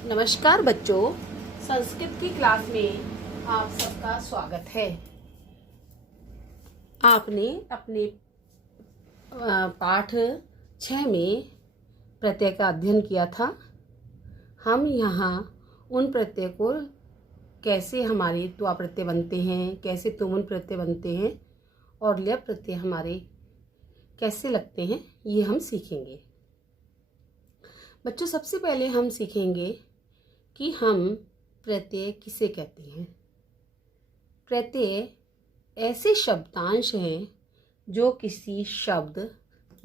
नमस्कार बच्चों, संस्कृत की क्लास में आप सबका स्वागत है। आपने अपने पाठ 6 में प्रत्यय का अध्ययन किया था। हम यहाँ उन प्रत्यय को कैसे हमारे त्वा प्रत्यय बनते हैं, कैसे तुमुन प्रत्यय बनते हैं और ल्यप प्रत्यय हमारे कैसे लगते हैं, ये हम सीखेंगे। बच्चों, सबसे पहले हम सीखेंगे कि हम प्रत्यय किसे कहते हैं। प्रत्यय ऐसे शब्दांश हैं जो किसी शब्द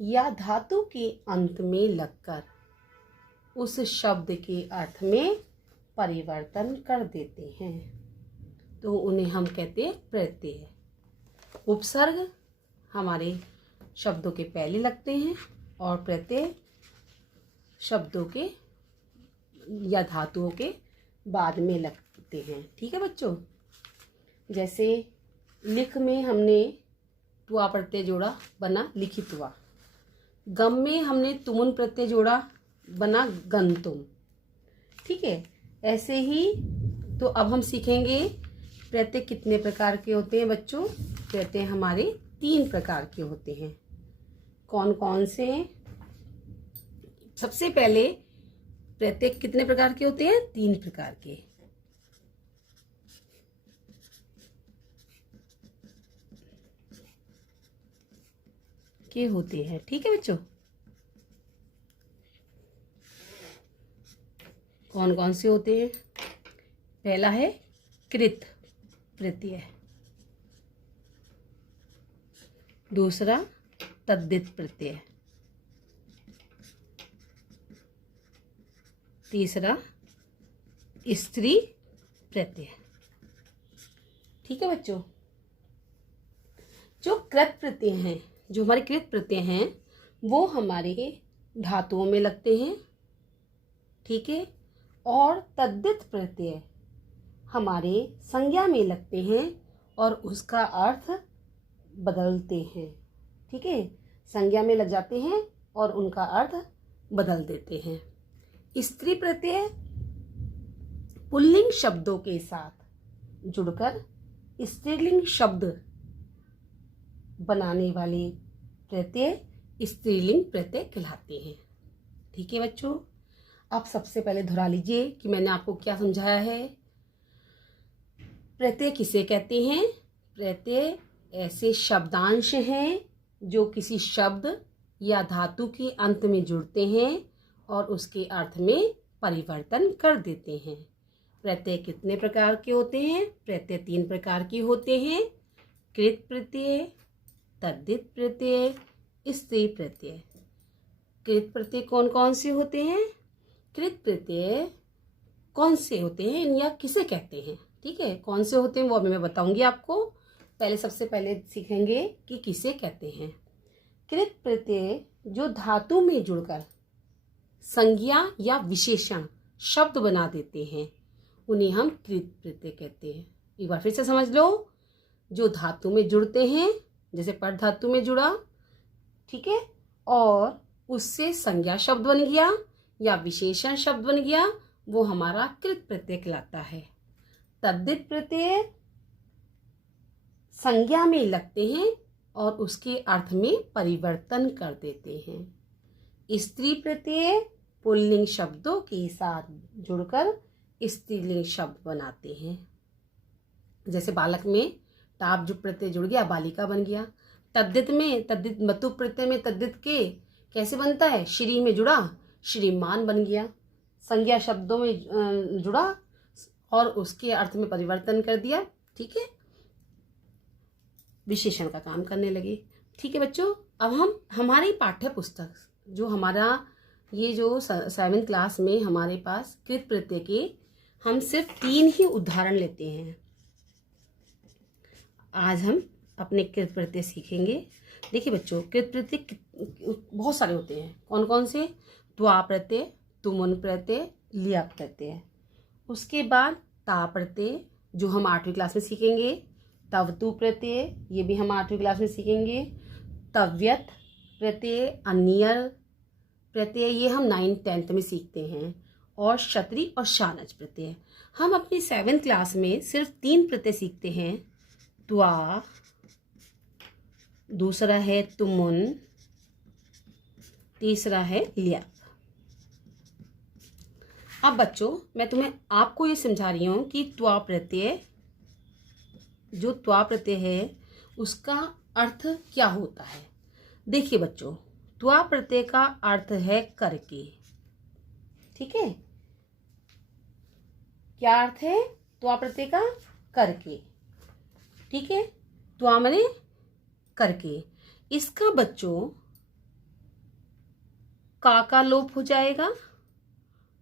या धातु के अंत में लगकर उस शब्द के अर्थ में परिवर्तन कर देते हैं, तो उन्हें हम कहते हैं प्रत्यय। उपसर्ग हमारे शब्दों के पहले लगते हैं और प्रत्यय शब्दों के या धातुओं के बाद में लगते हैं। ठीक है बच्चों, जैसे लिख में हमने त्वा प्रत्यय जोड़ा, बना लिखित्वा। गम में हमने तुमुन प्रत्यय जोड़ा, बना गंतुम। ठीक है, ऐसे ही तो अब हम सीखेंगे प्रत्यय कितने प्रकार के होते हैं। बच्चों, प्रत्यय हमारे 3 प्रकार के होते हैं। कौन कौन से? सबसे पहले प्रत्यय कितने प्रकार के होते हैं? 3 प्रकार के होते हैं। ठीक है बच्चों, कौन कौन से होते हैं? पहला है कृत प्रत्यय, दूसरा तद्धित प्रत्यय, तीसरा स्त्री प्रत्यय। ठीक है बच्चों, जो कृत प्रत्यय हैं, जो हमारे कृत प्रत्यय हैं, वो हमारे धातुओं में लगते हैं। ठीक है, और तद्धित प्रत्यय हमारे संज्ञा में लगते हैं और उसका अर्थ बदलते हैं। ठीक है, संज्ञा में लग जाते हैं और उनका अर्थ बदल देते हैं। स्त्री प्रत्यय पुल्लिंग शब्दों के साथ जुड़कर स्त्रीलिंग शब्द बनाने वाले प्रत्यय स्त्रीलिंग प्रत्यय कहलाते हैं। ठीक है बच्चों, अब सबसे पहले दोहरा लीजिए कि मैंने आपको क्या समझाया है। प्रत्यय किसे कहते हैं? प्रत्यय ऐसे शब्दांश हैं जो किसी शब्द या धातु के अंत में जुड़ते हैं और उसके अर्थ में परिवर्तन कर देते हैं। प्रत्यय कितने प्रकार के होते हैं? प्रत्यय 3 प्रकार के होते हैं। कृत प्रत्यय, तद्धित प्रत्यय, स्त्री प्रत्यय। कृत प्रत्यय कौन कौन से होते हैं? कृत प्रत्यय कौन से होते हैं या किसे कहते हैं? ठीक है, कौन से होते हैं वो अभी मैं बताऊंगी आपको। पहले सबसे पहले सीखेंगे कि किसे कहते हैं। कृत प्रत्यय जो धातु में जुड़कर संज्ञा या विशेषण शब्द बना देते हैं, उन्हें हम कृत प्रत्यय कहते हैं। एक बार फिर से समझ लो, जो धातु में जुड़ते हैं, जैसे पट धातु में जुड़ा, ठीक है, और उससे संज्ञा शब्द बन गया या विशेषण शब्द बन गया, वो हमारा कृत प्रत्यय कहलाता है। तद्धित प्रत्यय संज्ञा में लगते हैं और उसके अर्थ में परिवर्तन कर देते हैं। स्त्री प्रत्यय पुल्लिंग शब्दों के साथ जुड़कर स्त्रीलिंग शब्द बनाते हैं। जैसे बालक में टाप जो प्रत्यय जुड़ गया, बालिका बन गया। तद्धित में, तद्धित मतु प्रत्यय में तद्धित के कैसे बनता है? श्री में जुड़ा, श्रीमान बन गया। संज्ञा शब्दों में जुड़ा और उसके अर्थ में परिवर्तन कर दिया। ठीक है, विशेषण का काम करने लगे। ठीक है बच्चों, अब हम हमारी पाठ्य पुस्तक जो हमारा ये जो 7th क्लास में हमारे पास कृत प्रत्यय के हम सिर्फ 3 ही उदाहरण लेते हैं। आज हम अपने कृत प्रत्यय सीखेंगे। देखिए बच्चों, कृत प्रत्यय बहुत सारे होते हैं। कौन कौन से? त्वा प्रत्यय, तुमुन प्रत्यय, ल्यप प्रत्यय। उसके बाद ता प्रत्यय जो हम 8वीं क्लास में सीखेंगे। तवतु प्रत्यय, ये भी हम 8वीं क्लास में सीखेंगे। तव्यत प्रत्यय, अन्यल प्रत्यय, ये हम 9th 10th में सीखते हैं। और क्षत्रि और शानच प्रत्यय। हम अपनी 7th क्लास में सिर्फ 3 प्रत्यय सीखते हैं, त्वा, दूसरा है तुमुन, तीसरा है ल्याप। अब बच्चों मैं तुम्हें आपको ये समझा रही हूँ कि त्वा प्रत्यय, जो त्वा प्रत्यय है उसका अर्थ क्या होता है। देखिए बच्चों, त्वा प्रत्यय का अर्थ है करके। ठीक है, क्या अर्थ है त्वा प्रत्यय का? करके। ठीक है, त्वा माने करके। इसका बच्चों का लोप हो जाएगा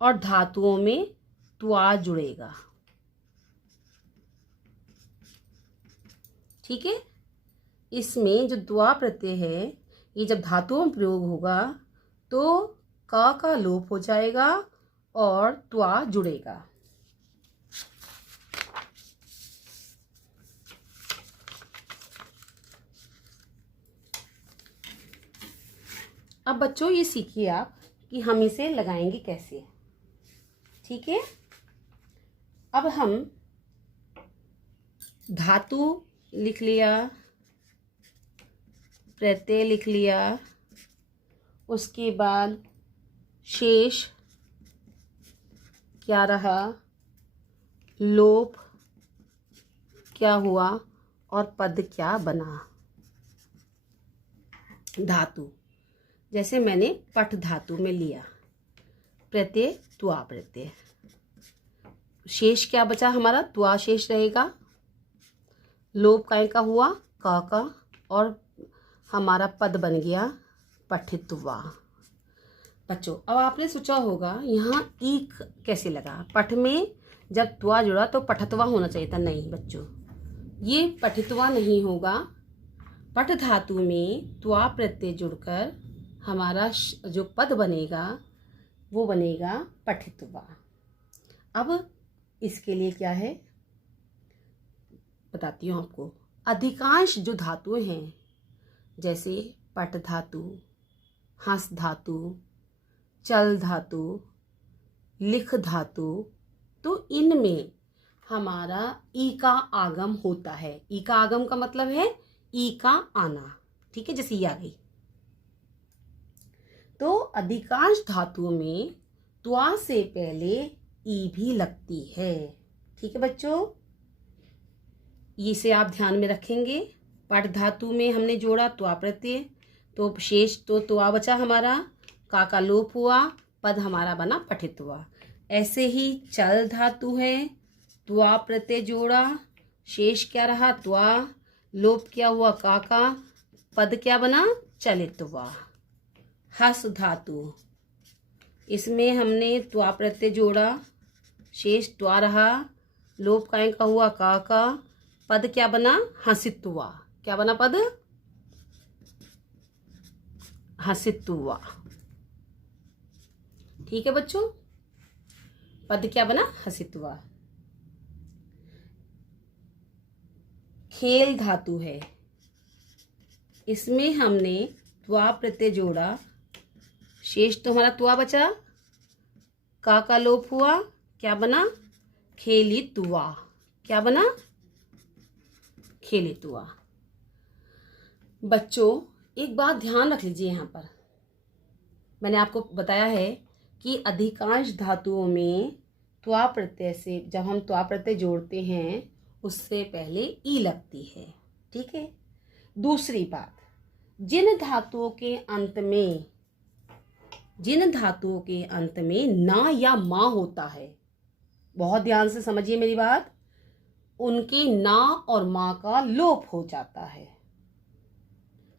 और धातुओं में त्वा जुड़ेगा। ठीक है, इसमें जो त्वा प्रत्यय है ये जब धातुओं में प्रयोग होगा तो का लोप हो जाएगा और त्वा जुड़ेगा। अब बच्चों ये सीखिए आप कि हम इसे लगाएंगे कैसे। ठीक है, अब हम धातु लिख लिया, प्रत्यय लिख लिया, उसके बाद शेष क्या रहा, लोप क्या हुआ और पद क्या बना। धातु जैसे मैंने पठ धातु में लिया, प्रत्यय त्वा प्रत्यय, शेष क्या बचा हमारा, त्वा शेष रहेगा, लोप काय का हुआ, का और हमारा पद बन गया पठित्वा। बच्चों अब आपने सोचा होगा यहाँ ई कैसे लगा, पठ में जब त्वा जुड़ा तो पठत्वा होना चाहिए था। नहीं बच्चों, ये पठित्वा नहीं होगा। पठ धातु में त्वा प्रत्यय जुड़कर हमारा जो पद बनेगा वो बनेगा पठित्वा। अब इसके लिए क्या है बताती हूँ आपको। अधिकांश जो धातुएं हैं जैसे पठ धातु, हंस धातु, चल धातु, लिख धातु, तो इनमें हमारा ई का आगम होता है। ई का आगम का मतलब है ई का आना। ठीक है, जैसे ये आ गई। तो अधिकांश धातुओं में त्वा से पहले ई भी लगती है। ठीक है बच्चों, इसे आप ध्यान में रखेंगे। पठ धातु में हमने जोड़ा त्वा प्रत्यय, तो शेष तो त्वा बचा हमारा, का लोप हुआ, पद हमारा बना पठित्वा। ऐसे ही चल धातु है, त्वा प्रत्यय जोड़ा, शेष क्या रहा त्वा, लोप क्या हुआ का, पद क्या बना चलित्वा। हस धातु, इसमें हमने त्वा प्रत्यय जोड़ा, शेष त्वा रहा, लोप काय का हुआ का, पद क्या बना हसित्वा। क्या बना पद? हसित्वा। ठीक है बच्चों, पद क्या बना हसित्वा। खेल धातु है, इसमें हमने त्वा प्रत्यय जोड़ा, शेष तो हमारा त्वा बचा, का लोप हुआ, क्या बना खेलित्वा। क्या बना खेलित्वा। बच्चों एक बात ध्यान रख लीजिए, यहाँ पर मैंने आपको बताया है कि अधिकांश धातुओं में त्वा प्रत्यय से जब हम त्वा प्रत्यय जोड़ते हैं उससे पहले ई लगती है। ठीक है, दूसरी बात, जिन धातुओं के अंत में ना या मा होता है, बहुत ध्यान से समझिए मेरी बात, उनके ना और मा का लोप हो जाता है।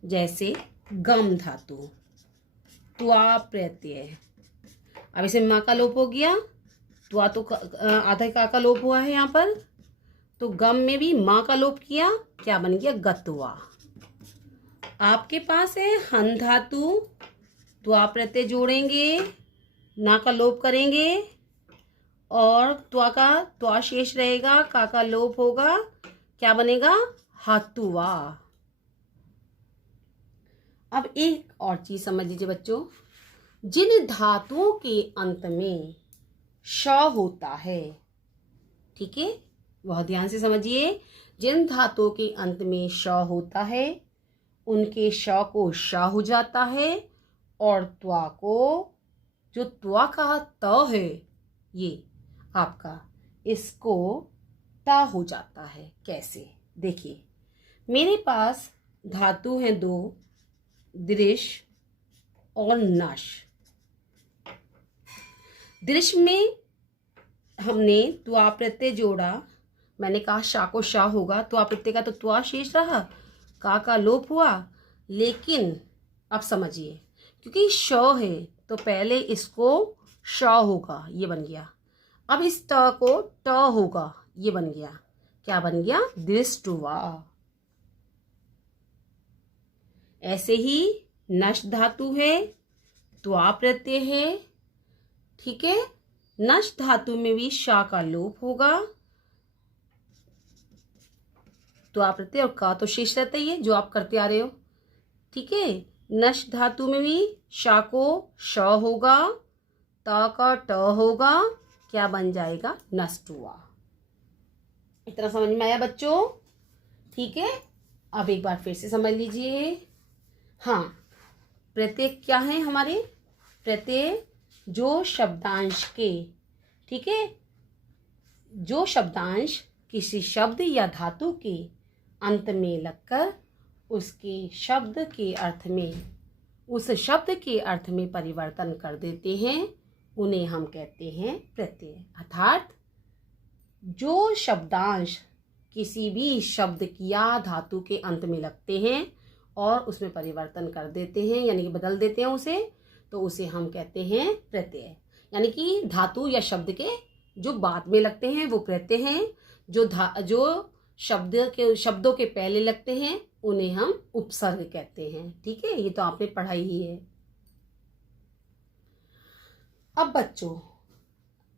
जैसे गम धातु, त्वा प्रत्यय, अब इसे माँ का लोप हो गया, त्वा तो आधे का लोप हुआ है यहाँ पर, तो गम में भी माँ का लोप किया, क्या बन गया गत्वा। आपके पास है हन धातु, त्वा प्रत्यय जोड़ेंगे, ना का लोप करेंगे और त्वा शेष रहेगा, का लोप होगा, क्या बनेगा हातुआ। अब एक और चीज समझ लीजिए बच्चों, जिन धातुओं के अंत में श होता है। ठीक है, बहुत ध्यान से समझिए। जिन धातुओं के अंत में श होता है उनके श को श हो जाता है, और त्वा को, जो त्वा का त है ये आपका, इसको ता हो जाता है। कैसे? देखिए, मेरे पास धातु हैं दो, दृश्य और नश। दृश्य में हमने त्वा प्रत्यय जोड़ा, मैंने कहा शा को शा होगा, त्वा प्रत्यय का तो त्वा शेष रहा, का लोप हुआ। लेकिन अब समझिए, क्योंकि श है तो पहले इसको श होगा, ये बन गया। अब इस ट को ट होगा, ये बन गया। क्या बन गया? दृष्टवा। ऐसे ही नश धातु है, त्वा प्रत्यय है। ठीक है, नश धातु में भी शा का लोप होगा, त्वा प्रत्यय और का तो शेष रहता ही है जो आप करते आ रहे हो। ठीक है, नश धातु में भी शा को श होगा, ता का ट होगा, क्या बन जाएगा? नष्टुवा। इतना समझ में आया बच्चों? ठीक है, अब एक बार फिर से समझ लीजिए। हाँ, प्रत्यय क्या है हमारे? प्रत्यय जो शब्दांश के, ठीक है, जो शब्दांश किसी शब्द या धातु के अंत में लगकर उसके शब्द के अर्थ में, उस शब्द के अर्थ में परिवर्तन कर देते हैं, उन्हें हम कहते हैं प्रत्यय। अर्थात जो शब्दांश किसी भी शब्द या धातु के अंत में लगते हैं और उसमें परिवर्तन कर देते हैं, यानी कि बदल देते हैं उसे, तो उसे हम कहते हैं प्रत्यय। यानी कि धातु या शब्द के जो बाद में लगते हैं वो प्रत्यय हैं, जो शब्दों के पहले लगते हैं उन्हें हम उपसर्ग कहते हैं। ठीक है, ये तो आपने पढ़ाई ही है। अब बच्चों,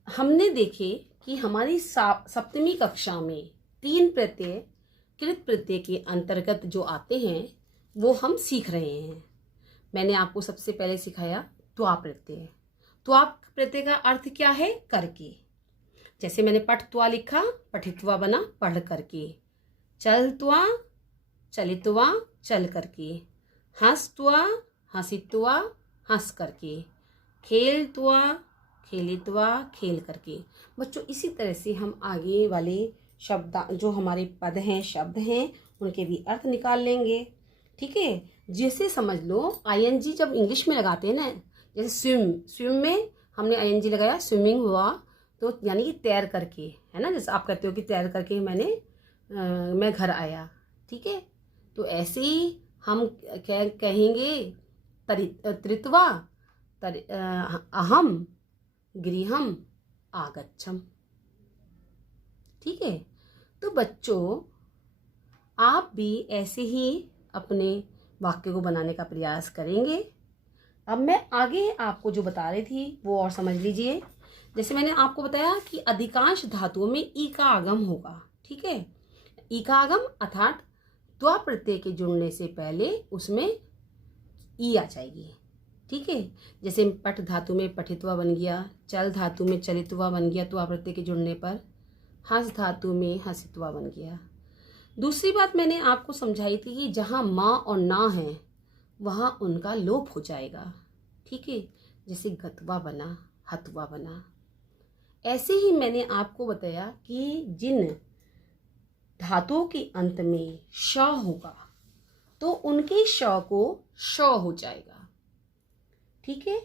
हमने देखे कि हमारी सप्तमी कक्षा में 3 प्रत्यय कृत प्रत्यय के अंतर्गत जो आते हैं वो हम सीख रहे हैं। मैंने आपको सबसे पहले सिखाया त्वा प्रत्यय। त्वा प्रत्यय का अर्थ क्या है? करके। जैसे मैंने पठत्वा लिखा, पठित्वा बना पढ़ करके। चलत्वा, चलित्वा, चल करके। हंसत्वा, हंसित्वा, हंस करके। खेलत्वा, खेलित्वा, खेल करके। बच्चों, इसी तरह से हम आगे वाले शब्द, जो हमारे पद हैं, शब्द हैं, उनके भी अर्थ निकाल लेंगे। ठीक है, जैसे समझ लो आईएनजी जब इंग्लिश में लगाते हैं ना, जैसे स्विम में हमने आईएनजी लगाया, स्विमिंग हुआ, तो यानी कि तैर करके, है ना। जैसे आप कहते हो कि तैर करके मैं घर आया। ठीक है, तो ऐसे ही हम कहेंगे त्रित्वा, अहम गृहम आगच्छम। ठीक है, तो बच्चों आप भी ऐसे ही अपने वाक्य को बनाने का प्रयास करेंगे। अब मैं आगे आपको जो बता रही थी वो और समझ लीजिए। जैसे मैंने आपको बताया कि अधिकांश धातुओं में ई का आगम होगा। ठीक है, ई का आगम अर्थात त्वा प्रत्यय के जुड़ने से पहले उसमें ई आ जाएगी। ठीक है, जैसे पठ धातु में पठित्वा बन गया, चल धातु में चलित्वा बन गया त्वा प्रत्यय के जुड़ने पर, हंस धातु में हंसित्वा बन गया। दूसरी बात मैंने आपको समझाई थी कि जहाँ माँ और ना है वहाँ उनका लोप हो जाएगा। ठीक है, जैसे गत्वा बना, हत्वा बना। ऐसे ही मैंने आपको बताया कि जिन धातुओं के अंत में श होगा तो उनके श को श हो जाएगा। ठीक है,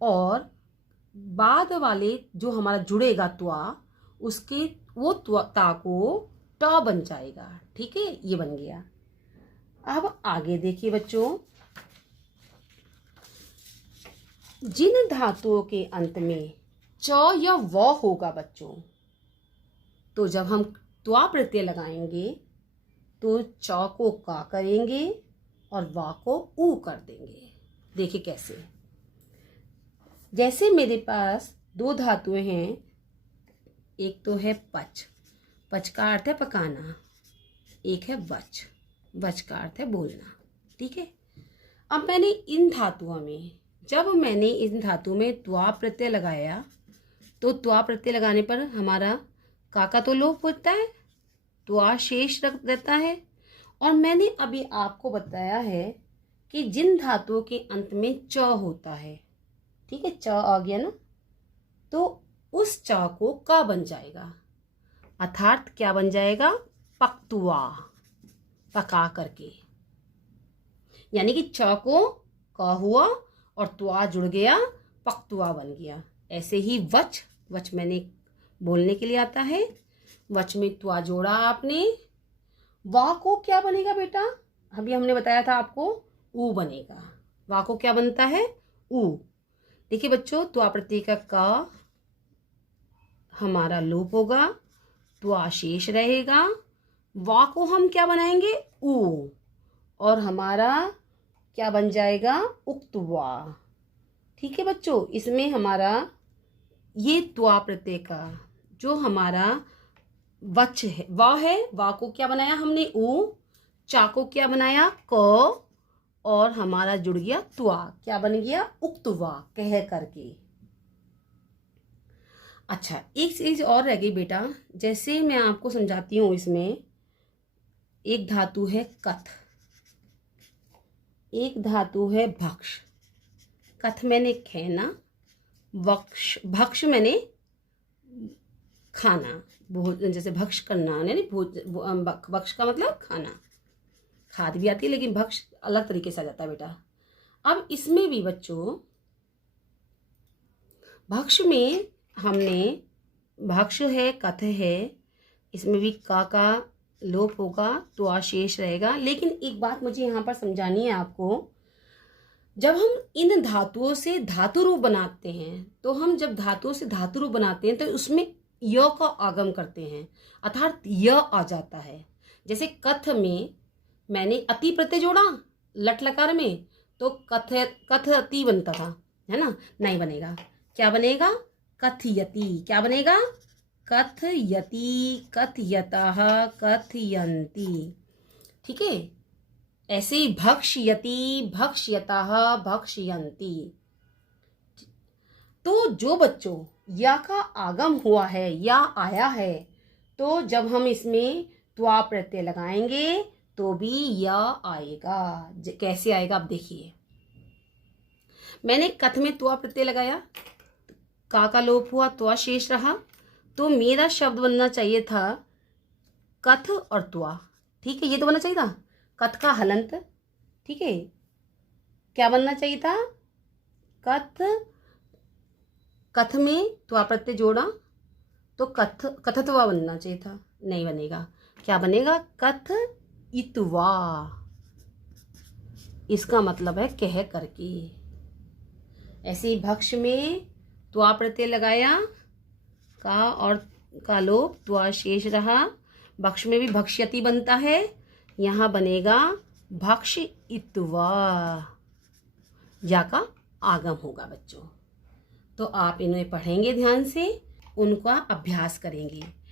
और बाद वाले जो हमारा जुड़ेगा त्वा, उसके वो ता को ट बन जाएगा। ठीक है, ये बन गया। अब आगे देखिए बच्चों, जिन धातुओं के अंत में च या व होगा बच्चों, तो जब हम त्वा प्रत्यय लगाएंगे तो च को का करेंगे और वा को ऊ कर देंगे। देखिए कैसे। जैसे मेरे पास 2 धातुएं हैं, एक तो है पच, पच का अर्थ है पकाना, एक है वच, वच का अर्थ है बोलना। ठीक है, अब जब मैंने इन धातु में त्वा प्रत्यय लगाया तो त्वा प्रत्यय लगाने पर हमारा का तो लोप होता है, त्वा शेष रख देता है। और मैंने अभी आपको बताया है कि जिन धातुओं के अंत में च होता है, ठीक है, च आ गया ना, तो उस च को का बन जाएगा, अर्थात क्या बन जाएगा, पक्तुआ, पका करके, यानी कि च को का हुआ और त्वा जुड़ गया, पक्तुआ बन गया। ऐसे ही वच, वच मैंने बोलने के लिए आता है, वच में त्वा जोड़ा आपने, वा को क्या बनेगा बेटा, अभी हमने बताया था आपको, ऊ बनेगा। वा को क्या बनता है, ऊ। देखिए बच्चों, त्वा प्रत्यय का हमारा लोप होगा, त्वा शेष रहेगा, वा को हम क्या बनाएंगे, ऊ, और हमारा क्या बन जाएगा, उक्तवा। ठीक है बच्चों, इसमें हमारा ये त्वा प्रत्यय का जो हमारा वच है, वा है, वा को क्या बनाया हमने, ऊ, चा को क्या बनाया, क, और हमारा जुड़ गया त्वा, क्या बन गया, उक्तवा, कह करके। अच्छा, एक चीज और रह गई बेटा, जैसे मैं आपको समझाती हूँ, इसमें एक धातु है कथ, एक धातु है भक्ष। कथ मैंने खेना, भक्ष मैंने खाना, जैसे भक्ष करना, यानी भक्ष का मतलब खाना, खाद भी आती है लेकिन भक्ष अलग तरीके से आ जाता है बेटा। अब इसमें भी बच्चों, भक्ष में हमने, भक्ष है, कथ है, इसमें भी का लोप होगा, तो शेष रहेगा। लेकिन एक बात मुझे यहाँ पर समझानी है आपको, जब हम इन धातुओं से धातु रूप बनाते हैं, तो हम जब धातुओं से धातु रूप बनाते हैं तो उसमें य का आगम करते हैं, अर्थात य आ जाता है। जैसे कथ में मैंने अति प्रत्यय जोड़ा लट लकार में, तो कथ अति बनता था, है ना, नहीं बनेगा, क्या बनेगा, कथयति, क्या बनेगा, कथयति, कथयतः, कथयन्ति। ठीक है, ऐसे ही भक्ष्यति, भक्ष्यतः, भक्ष्यन्ति। तो जो बच्चों या का आगम हुआ है, या आया है, तो जब हम इसमें त्वा प्रत्यय लगाएंगे तो भी या आएगा। कैसे आएगा आप देखिए, मैंने कथ में त्वा प्रत्यय लगाया, का लोप हुआ, त्वा शेष रहा, तो मेरा शब्द बनना चाहिए था कथ और त्वा। ठीक है, ये तो बनना चाहिए था, कथ का हलंत। ठीक है, क्या बनना चाहिए था, कथ में त्वा प्रत्यय जोड़ा तो कथत्वा बनना चाहिए था, नहीं बनेगा, क्या बनेगा, कथ इत्वा। इसका मतलब है कह करके। ऐसे ही भक्ष में त्वा प्रत्यय लगाया, का और का लोप, त्वा शेष रहा, भक्ष में भी भक्ष्यति बनता है, यहाँ बनेगा भक्ष इत्वा, या का आगम होगा बच्चों। तो आप इन्हें पढ़ेंगे ध्यान से, उनका अभ्यास करेंगे।